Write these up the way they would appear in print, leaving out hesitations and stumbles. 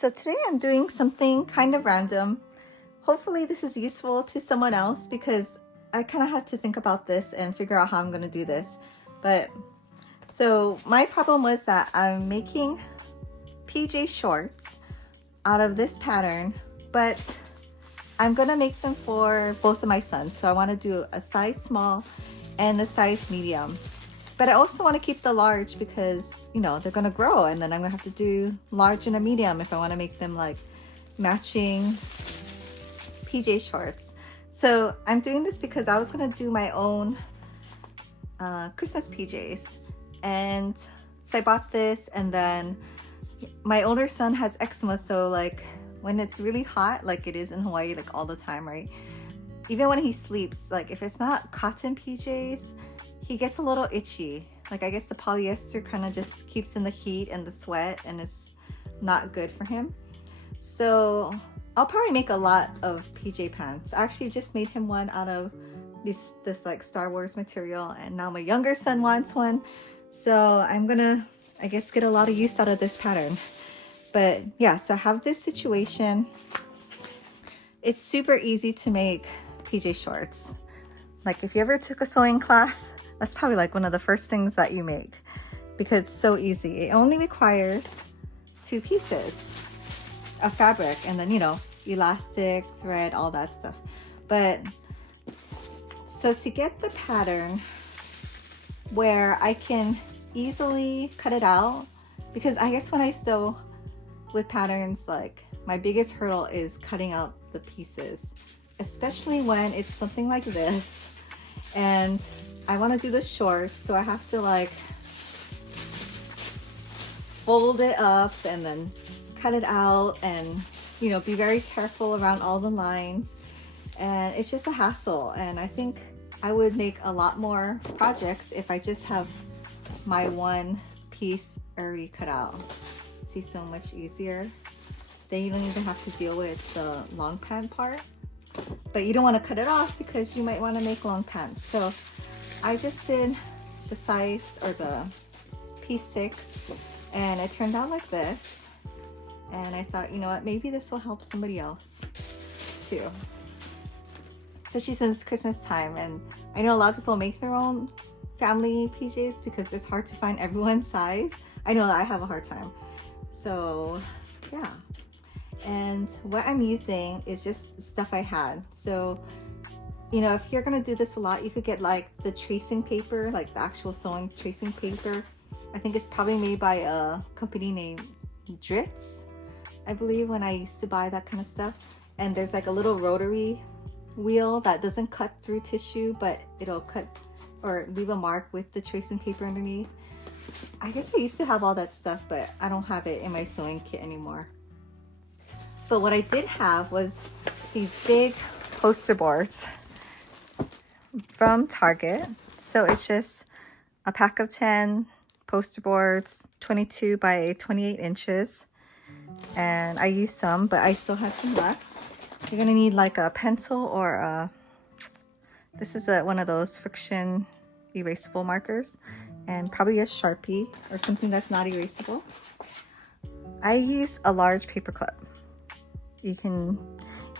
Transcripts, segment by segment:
So today I'm doing something kind of random. Hopefully this is useful to someone else because I kind of had to think about this and figure out how I'm going to do this. So my problem was that I'm making PJ shorts out of this pattern, but I'm going to make them for both of my sons. So I want to do a size small and a size medium. But I also want to keep the large because, you know, they're going to grow and then I'm going to have to do large and a medium if I want to make them like matching PJ shorts. So I'm doing this because I was going to do my own Christmas PJs. And so I bought this, and then my older son has eczema. So like when it's really hot, like it is in Hawaii, like all the time, right? Even when he sleeps, like if it's not cotton PJs, he gets a little itchy. Like I guess the polyester kind of just keeps in the heat and the sweat, and it's not good for him. So I'll probably make a lot of PJ pants. I actually just made him one out of this like Star Wars material, and now my younger son wants one. So I'm gonna, I guess, get a lot of use out of this pattern. But yeah, so I have this situation. It's super easy to make PJ shorts. Like if you ever took a sewing class, that's probably like one of the first things that you make because it's so easy. It only requires 2 pieces of fabric and then, you know, elastic, thread, all that stuff. But so to get the pattern where I can easily cut it out, because I guess when I sew with patterns, like my biggest hurdle is cutting out the pieces, especially when it's something like this and I want to do the shorts, so I have to like fold it up and then cut it out and, you know, be very careful around all the lines, and it's just a hassle. And I think I would make a lot more projects if I just have my one piece already cut out. See, so much easier. Then you don't even have to deal with the long pant part, but you don't want to cut it off because you might want to make long pants. So I just did the size or the piece 6 and it turned out like this, and I thought, you know what, maybe this will help somebody else too. Especially since it's Christmas time, and I know a lot of people make their own family PJs because it's hard to find everyone's size. I know that I have a hard time. So yeah, and what I'm using is just stuff I had. So, you know, if you're gonna do this a lot, you could get like the tracing paper, like the actual sewing tracing paper. I think it's probably made by a company named Dritz, I believe, when I used to buy that kind of stuff. And there's like a little rotary wheel that doesn't cut through tissue, but it'll cut or leave a mark with the tracing paper underneath. I guess I used to have all that stuff, but I don't have it in my sewing kit anymore. But what I did have was these big poster boards from Target. So it's just a pack of 10 poster boards, 22 by 28 inches. And I used some, but I still have some left. You're gonna need like a pencil or this is one of those friction erasable markers, and probably a Sharpie or something that's not erasable. I use a large paper clip. You can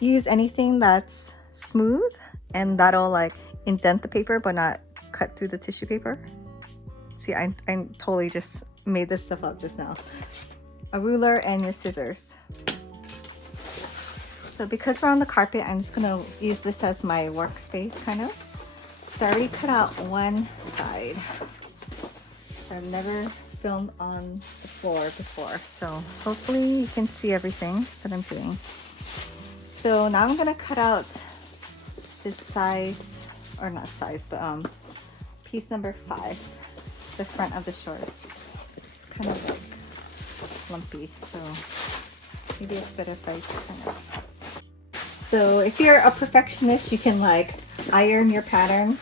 use anything that's smooth and that'll like indent the paper but not cut through the tissue paper. See, I totally just made this stuff up just now. A ruler and your scissors. So because we're on the carpet, I'm just gonna use this as my workspace kind of. So I already cut out one side. I've never filmed on the floor before, so hopefully you can see everything that I'm doing. So now I'm gonna cut out this size, or not size, but piece number 5, the front of the shorts. It's kind of like lumpy, so maybe it's better if I turn it. So if you're a perfectionist, you can like iron your pattern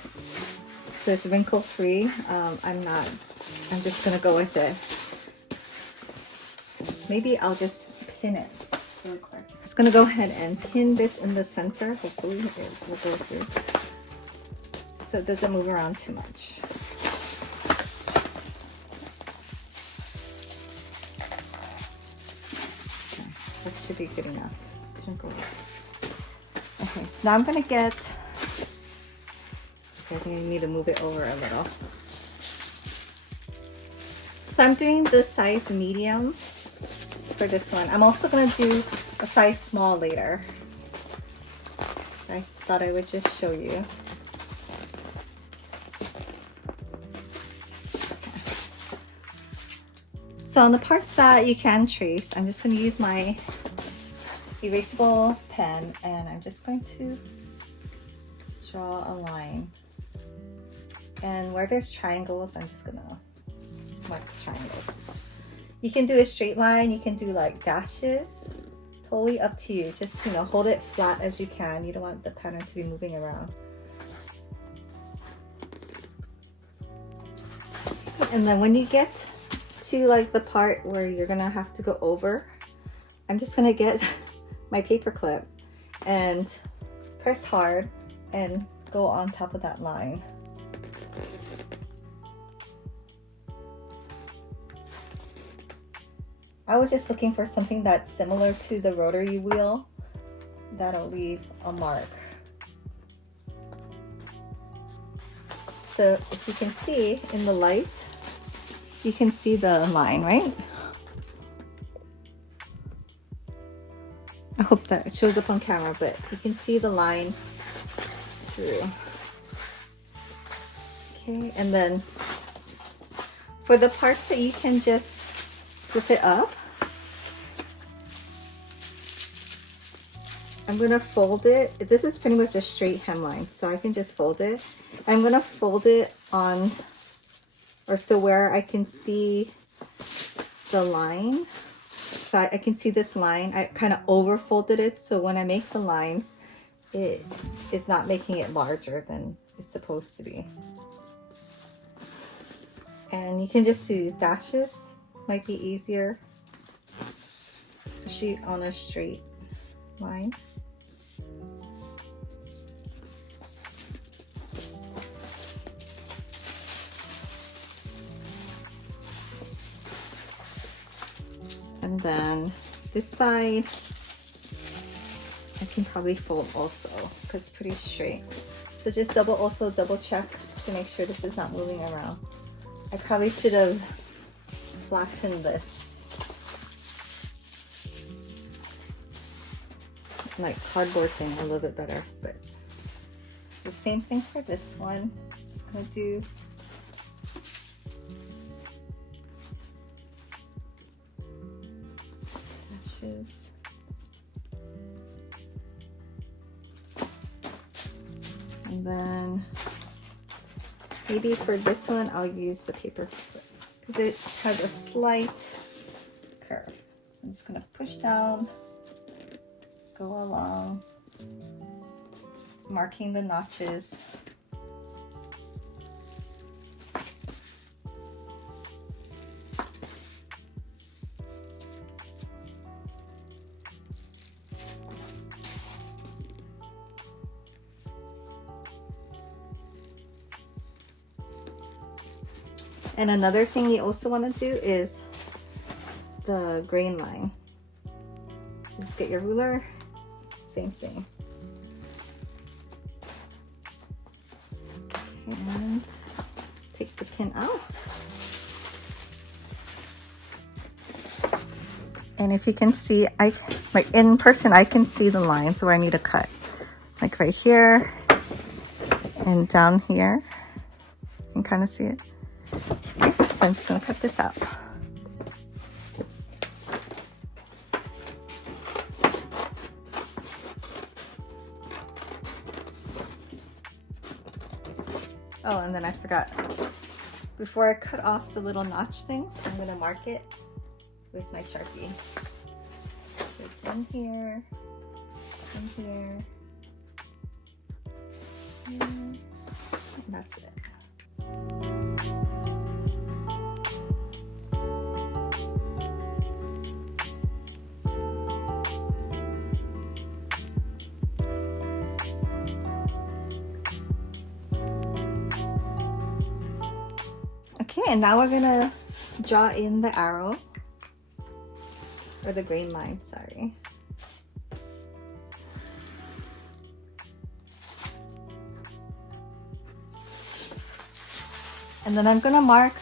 so it's wrinkle free. I'm not. I'm just gonna go with it. Maybe I'll just pin it really quick. I'm just gonna go ahead and pin this in the center. Hopefully it will go through, so it doesn't move around too much. be good enough. Okay, so now I'm gonna get, I think I need to move it over a little. So I'm doing the size medium for this one. I'm also gonna do a size small later. I thought I would just show you. So on the parts that you can trace, I'm just going to use my erasable pen and I'm just going to draw a line. And where there's triangles, I'm just going to mark triangles. You can do a straight line, you can do like dashes, totally up to you. Just, you know, hold it flat as you can. You don't want the pattern to be moving around. And then when you get to like the part where you're gonna have to go over, I'm just gonna get my paper clip and press hard and go on top of that line. I was just looking for something that's similar to the rotary wheel that'll leave a mark. So if you can see in the light, you can see the line, right? I hope that it shows up on camera, but you can see the line through. Okay, and then for the parts that you can just flip it up, I'm gonna fold it. This is pretty much a straight hemline, so I can just fold it. I'm gonna fold it on, or so where I can see the line. So I can see this line. I kind of over folded it, so when I make the lines, it is not making it larger than it's supposed to be. And you can just do dashes, might be easier, especially on a straight line. And then this side, I can probably fold also because it's pretty straight. So just also double check to make sure this is not moving around. I probably should have flattened this, like cardboard thing, a little bit better, but it's the same thing for this one. Just gonna do dashes. And then maybe for this one, I'll use the paper clip because it has a slight curve. So I'm just gonna push down, go along, marking the notches. And another thing you also want to do is the grain line. So just get your ruler, same thing. And take the pin out. And if you can see, like in person, I can see the lines where I need to cut. Like right here and down here. You can kind of see it. Okay, so I'm just going to cut this out. Oh, and then I forgot. Before I cut off the little notch things, I'm going to mark it with my Sharpie. There's one here, and that's it. Okay, and now we're gonna draw in the arrow, or the grain line, sorry. And then I'm gonna mark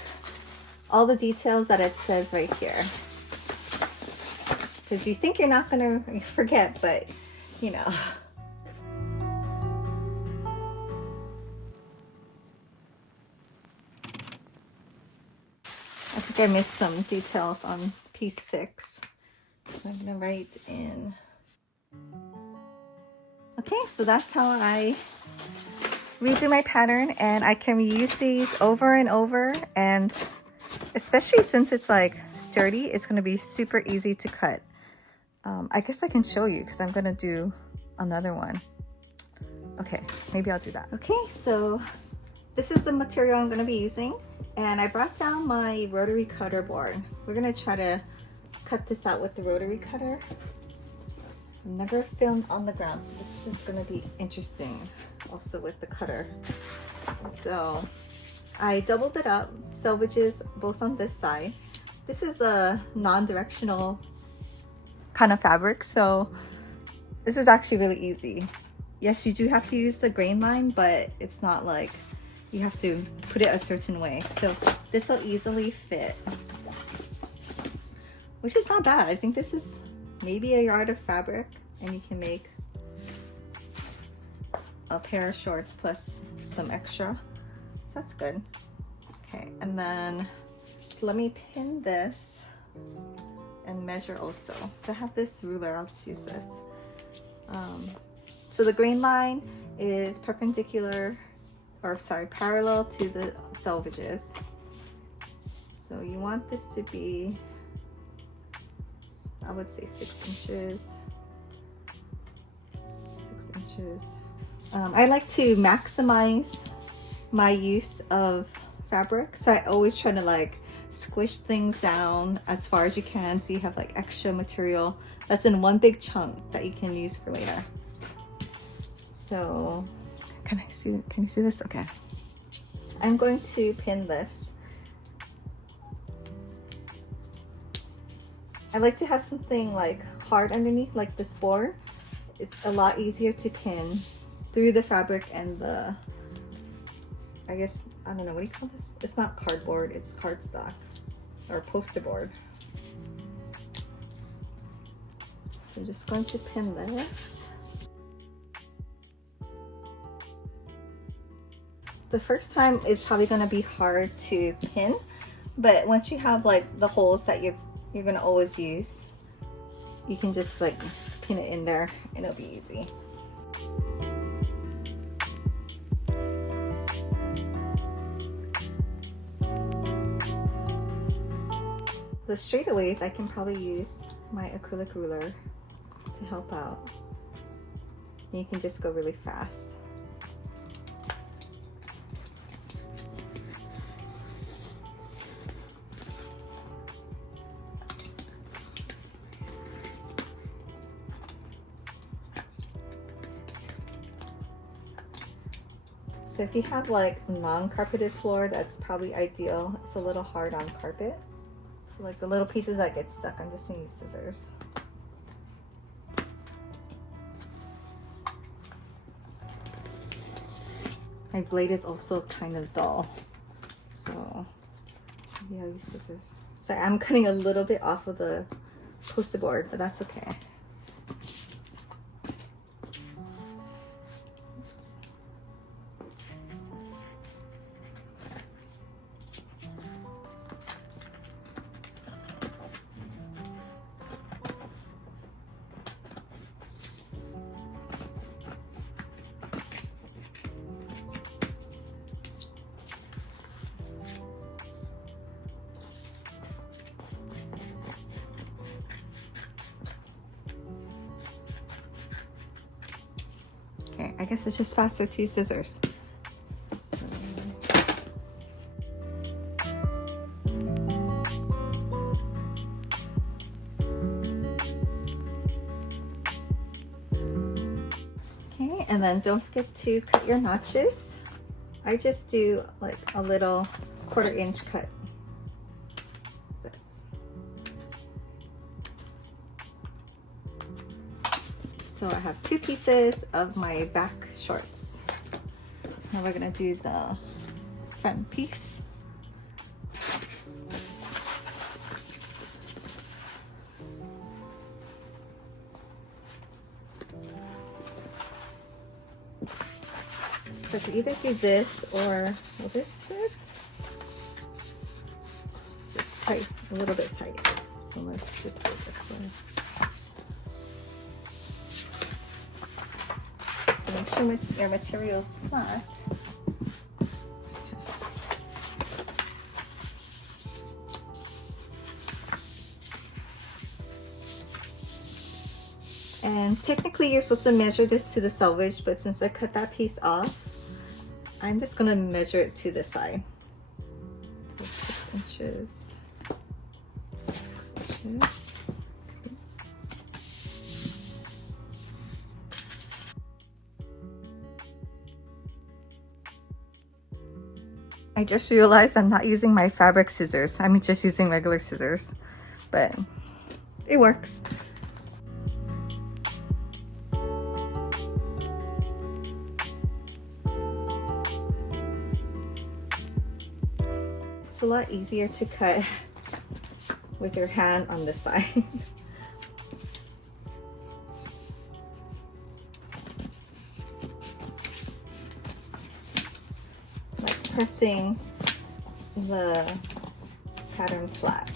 all the details that it says right here. Because you think you're not gonna forget, but you know. I think I missed some details on piece 6. So I'm gonna write in. Okay, so that's how I redo my pattern, and I can reuse these over and over, and especially since it's like sturdy, it's gonna be super easy to cut. I guess I can show you because I'm gonna do another one. Okay, maybe I'll do that. Okay, so this is the material I'm gonna be using, and I brought down my rotary cutter board. We're gonna try to cut this out with the rotary cutter. I've never filmed on the ground, so this is gonna be interesting also with the cutter. So I doubled it up, selvages both on this side. This is a non-directional kind of fabric, so this is actually really easy. Yes, you do have to use the grain line, but it's not like you have to put it a certain way. So this will easily fit, which is not bad. I think this is maybe a yard of fabric, and you can make a pair of shorts plus some extra. So that's good. Okay, and then so let me pin this and measure also. So I have this ruler, I'll just use this. So the grain line is perpendicular, or sorry, parallel to the selvages. So you want this to be, I would say 6 inches. 6 inches. I like to maximize my use of fabric, so I always try to like squish things down as far as you can, so you have like extra material that's in one big chunk that you can use for later. So can you see this? Okay, I'm going to pin this. I like to have something like hard underneath, like this board. It's a lot easier to pin through the fabric and the, I guess, I don't know, what do you call this? It's not cardboard, it's cardstock or poster board. So I'm just going to pin this. The first time is probably going to be hard to pin, but once you have like the holes that you're going to always use, you can just like pin it in there and it'll be easy. The straightaways, I can probably use my acrylic ruler to help out. And you can just go really fast. So if you have like non-carpeted floor, that's probably ideal. It's a little hard on carpet. So like the little pieces that get stuck, I'm just gonna use scissors. My blade is also kind of dull, so maybe I'll use scissors. Sorry, I'm cutting a little bit off of the poster board, but that's okay. Okay, I guess it's just faster to use scissors. Okay, and then don't forget to cut your notches. I just do like a little 1/4 inch cut. So I have 2 pieces of my back shorts. Now we're gonna do the front piece. So I could either do this or, will this fit? It's just tight, a little bit tight. So let's just do it this way. So make sure your material's flat. And technically you're supposed to measure this to the selvage, but since I cut that piece off, I'm just gonna measure it to the side. So 6 inches. 6 inches. I just realized I'm not using my fabric scissors. I'm just using regular scissors, but it works. It's a lot easier to cut with your hand on this side. Like pressing the pattern flat.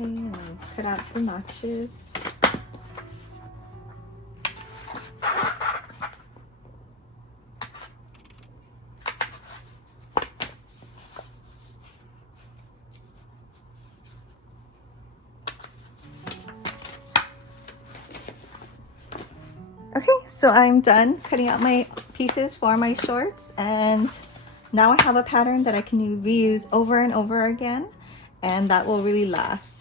And cut out the notches. Okay, so I'm done cutting out my pieces for my shorts, and now I have a pattern that I can reuse over and over again, and that will really last.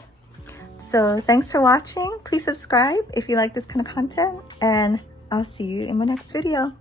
So thanks for watching. Please subscribe if you like this kind of content, and I'll see you in my next video.